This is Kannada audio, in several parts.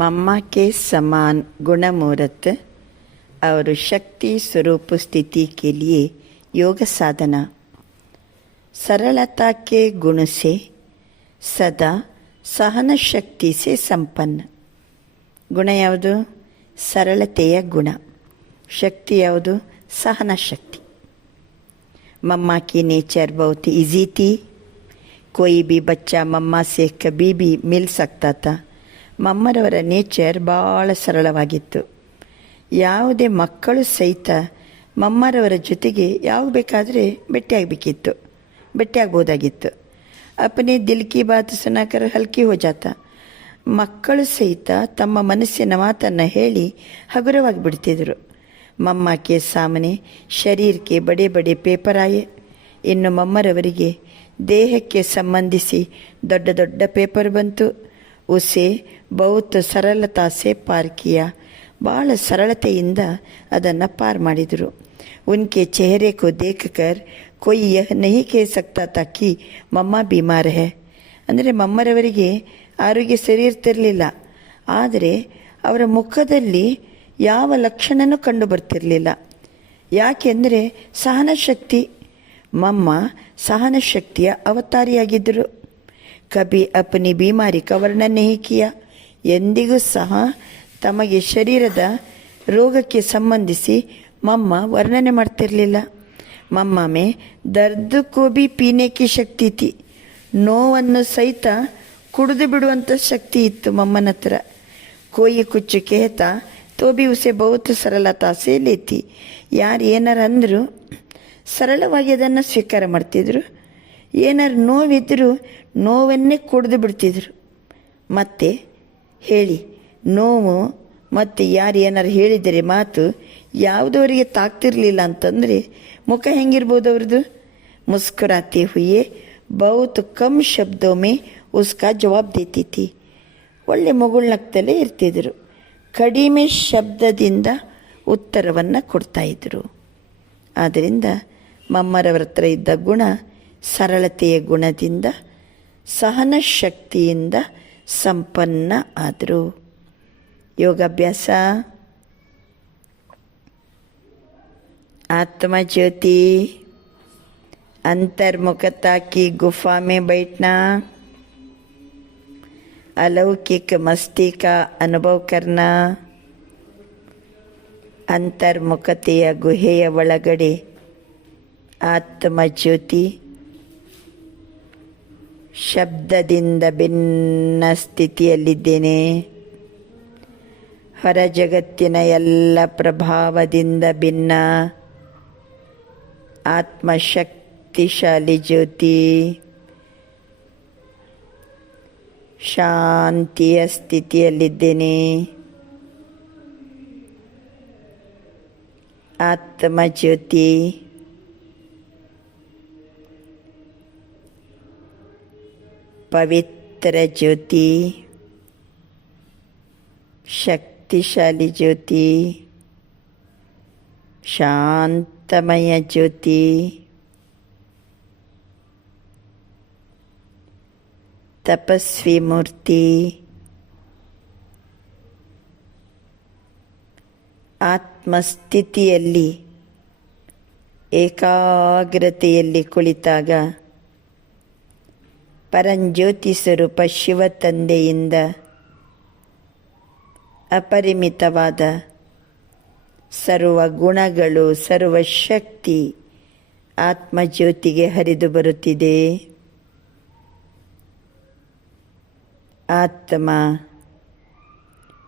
मम्मा के समान गुणमूर्त और शक्ति स्वरूप स्थिति के लिए योग साधना सरलता के गुण से सदा ಸಹನ ಶಕ್ತಿ ಸೆ ಸಂಪನ್ನ ಗುಣ ಯಾವುದು ಸರಳತೆಯ ಗುಣ ಶಕ್ತಿ ಯಾವುದು ಸಹನ ಶಕ್ತಿ मम्मा की नेचर बहुत इजी थी कोई भी बच्चा मम्मा से कभी भी मिल सकता था ಮಮ್ಮರವರ ನೇಚರ್ ಭಾಳ ಸರಳವಾಗಿತ್ತು. ಯಾವುದೇ ಮಕ್ಕಳು ಸಹಿತ ಮಮ್ಮರವರ ಜೊತೆಗೆ ಯಾವ ಬೇಕಾದರೆ ಭೇಟಿಯಾಗಬೇಕಿತ್ತು. ಭೇಟಿಯಾಗ್ಬೋದಾಗಿತ್ತು. ಅಪನೆ ದಿಲ್ ಕಿ ಬಾತ್ ಸುನಾಕರ್ ಹಲ್ಕಿ ಹೋಜಾತ ಮಕ್ಕಳು ಸಹಿತ ತಮ್ಮ ಮನಸ್ಸಿನ ಮಾತನ್ನು ಹೇಳಿ ಹಗುರವಾಗಿ ಬಿಡ್ತಿದ್ರು. ಮಮ್ಮಕ್ಕೆ ಸಾಮನೆ ಶರೀರಕ್ಕೆ ಬಡೆ ಬಡೆ ಪೇಪರಾಯೆ ಇನ್ನು ಮಮ್ಮರವರಿಗೆ ದೇಹಕ್ಕೆ ಸಂಬಂಧಿಸಿ ದೊಡ್ಡ ದೊಡ್ಡ ಪೇಪರ್ ಬಂತು. ಉಸೆ ಬಹುತ್ ಸರಳತಾ ಪಾರ್ ಕಿಯಾ. ಭಾಳ ಸರಳತೆಯಿಂದ ಅದನ್ನು ಪಾರ್ ಮಾಡಿದರು. ಉನ್ಕೆ ಚೆಹರೆ ಕೋ ದೇಖಕರ್ ಕೊಯ್ ಯಹ ನಹಿ ಕೇ ಸಕ್ತಾ ತಾ ಕಿ ಮಮ್ಮ ಬಿಮಾರ್ ಹೆ. ಅಂದರೆ ಮಮ್ಮರವರಿಗೆ ಆರೋಗ್ಯ ಸರಿ ಇರ್ತಿರಲಿಲ್ಲ. ಆದರೆ ಅವರ ಮುಖದಲ್ಲಿ ಯಾವ ಲಕ್ಷಣನೂ ಕಂಡು ಬರ್ತಿರಲಿಲ್ಲ. ಯಾಕೆಂದರೆ ಸಹನಶಕ್ತಿ. ಮಮ್ಮ ಸಹನಶಕ್ತಿಯ ಸಹನ ಕಬಿ ಅಪನಿ ಬೀಮಾರಿ ಕವರ್ಣ ಕಿಯ. ಎಂದಿಗೂ ಸಹ ತಮಗೆ ಶರೀರದ ರೋಗಕ್ಕೆ ಸಂಬಂಧಿಸಿ ಮಮ್ಮ ವರ್ಣನೆ ಮಾಡ್ತಿರಲಿಲ್ಲ. ಮಮ್ಮ ಮೇ ದರ್ದು ಕೋಬಿ ಪೀನೇಕಿ ಶಕ್ತಿ ಇತಿ ನೋವನ್ನು ಸಹಿತ ಕುಡಿದು ಬಿಡುವಂಥ ಶಕ್ತಿ ಇತ್ತು ಮಮ್ಮನ ಹತ್ರ ಕೋಯಿ ಕುಚ್ಚು ಕೇತ ತೋಬಿ ಉಸೆ ಬಹುತ ಸರಳ ಸೇ ಲೇತಿ. ಯಾರು ಏನಾರು ಅಂದರು ಸರಳವಾಗಿ ಅದನ್ನು ಸ್ವೀಕಾರ ಮಾಡ್ತಿದ್ರು. ಏನಾರು ನೋವಿದ್ದರೂ ನೋವನ್ನೇ ಕುಡಿದು ಬಿಡ್ತಿದ್ರು. ಮತ್ತೆ ಹೇಳಿ, ನೋವು ಮತ್ತು ಯಾರು ಏನಾರು ಹೇಳಿದರೆ ಮಾತು ಯಾವುದವರಿಗೆ ತಾಕ್ತಿರ್ಲಿಲ್ಲ ಅಂತಂದರೆ ಮುಖ ಹೆಂಗಿರ್ಬೋದು ಅವ್ರದ್ದು? ಮುಸ್ಕುರಾತಿ ಹುಯ್ಯೆ ಬಹುತ್ ಕಮ್ ಶಬ್ದೊಮ್ಮೆ ಉಸ್ಕ ಜವಾಬ್ ದೇತೀತಿ. ಒಳ್ಳೆ ಮಗುಳ್ನಕ್ತಲೇ ಇರ್ತಿದ್ರು. ಕಡಿಮೆ ಶಬ್ದದಿಂದ ಉತ್ತರವನ್ನು ಕೊಡ್ತಾಯಿದ್ರು ಆದ್ದರಿಂದ ಮಮ್ಮರವ್ರ ಹತ್ರ ಇದ್ದ ಗುಣ ಸರಳತೆಯ ಗುಣದಿಂದ ಸಹನ ಶಕ್ತಿಯಿಂದ ಸಂಪನ್ನ ಆದರು ಯೋಗಾಭ್ಯಾಸ आत्मज्योति अंतर्मुखता की गुफा में बैठना अलौकिक मस्ती का अनुभव करना ಅಂತರ್ಮುಖತೆಯ ಗುಹೆಯ ಒಳಗಡೆ ಆತ್ಮಜ್ಯೋತಿ ಶಬ್ದದಿಂದ ಭಿನ್ನ ಸ್ಥಿತಿಯಲ್ಲಿದ್ದೇನೆ. ಹೊರ ಜಗತ್ತಿನ ಎಲ್ಲ ಪ್ರಭಾವದಿಂದ ಭಿನ್ನ. ಆತ್ಮಶಕ್ತಿಶಾಲಿ ಜ್ಯೋತಿ. ಶಾಂತಿಯ ಸ್ಥಿತಿಯಲ್ಲಿದ್ದೇನೆ. ಆತ್ಮಜ್ಯೋತಿ ಪವಿತ್ರ ಜ್ಯೋತಿ ಶಕ್ತಿಶಾಲಿ ಜ್ಯೋತಿ ಶಾಂತಮಯ ಜ್ಯೋತಿ ತಪಸ್ವಿ ಮೂರ್ತಿ ಆತ್ಮಸ್ಥಿತಿಯಲ್ಲಿ ಏಕಾಗ್ರತೆಯಲ್ಲಿ ಕುಳಿತಾಗ ಪರಂಜ್ಯೋತಿ ಸ್ವರೂಪ ಶಿವ ತಂದೆಯಿಂದ ಅಪರಿಮಿತವಾದ ಸರ್ವ ಗುಣಗಳು, ಸರ್ವ ಶಕ್ತಿ ಆತ್ಮಜ್ಯೋತಿಗೆ ಹರಿದು ಬರುತ್ತಿದೆ. ಆತ್ಮ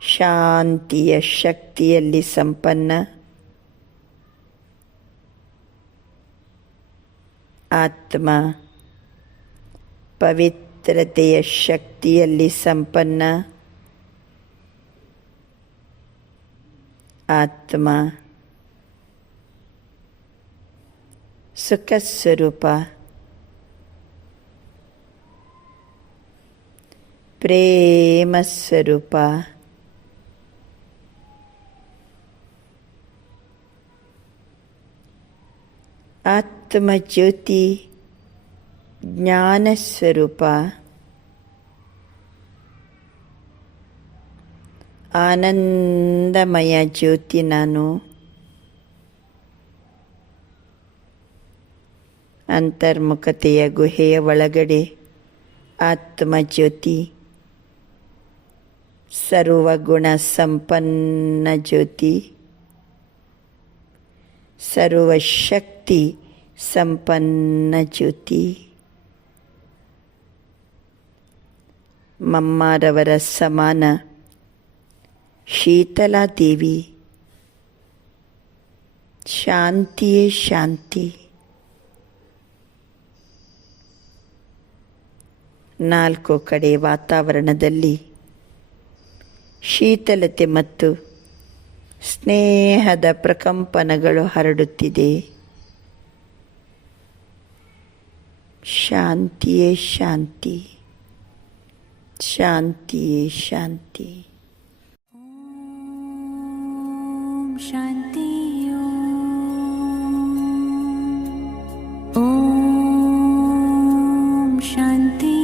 ಶಾಂತಿಯ ಶಕ್ತಿಯಲ್ಲಿ ಸಂಪನ್ನ. ಆತ್ಮ ಪವಿತ್ರತೆಯ ಶಕ್ತಿಯಲ್ಲಿ ಸಂಪನ್ನ ಆತ್ಮ. ಸುಖ ಸ್ವರೂಪ. ಪ್ರೇಮ ಸ್ವರೂಪ. ಆತ್ಮಜ್ಯೋತಿ ಜ್ಞಾನ ಸ್ವರೂಪ ಆನಂದಮಯ ಜ್ಯೋತಿ ನಾನು. ಅಂತರ್ಮುಖತೆಯ ಗುಹೆಯ ಒಳಗಡೆ ಆತ್ಮ ಜ್ಯೋತಿ. ಸರ್ವಗುಣ ಸಂಪನ್ನ ಜ್ಯೋತಿ. ಸರ್ವಶಕ್ತಿ ಸಂಪನ್ನ ಜ್ಯೋತಿ. ಮಮ್ಮಾರವರ ಸಮಾನ ಶೀತಲಾ ದೇವಿ ಶಾಂತಿಯೇ ಶಾಂತಿ. ನಾಲ್ಕು ಕಡೆ ವಾತಾವರಣದಲ್ಲಿ ಶೀತಲತೆ ಮತ್ತು ಸ್ನೇಹದ ಪ್ರಕಂಪನಗಳು ಹರಡುತ್ತಿದೆ. ಶಾಂತಿಯೇ ಶಾಂತಿ. शांति शांति। ओम शांति ओम शांति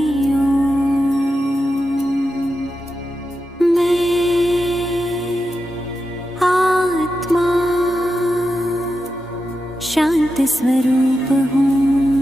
आत्मा शांत स्वरूप हूँ।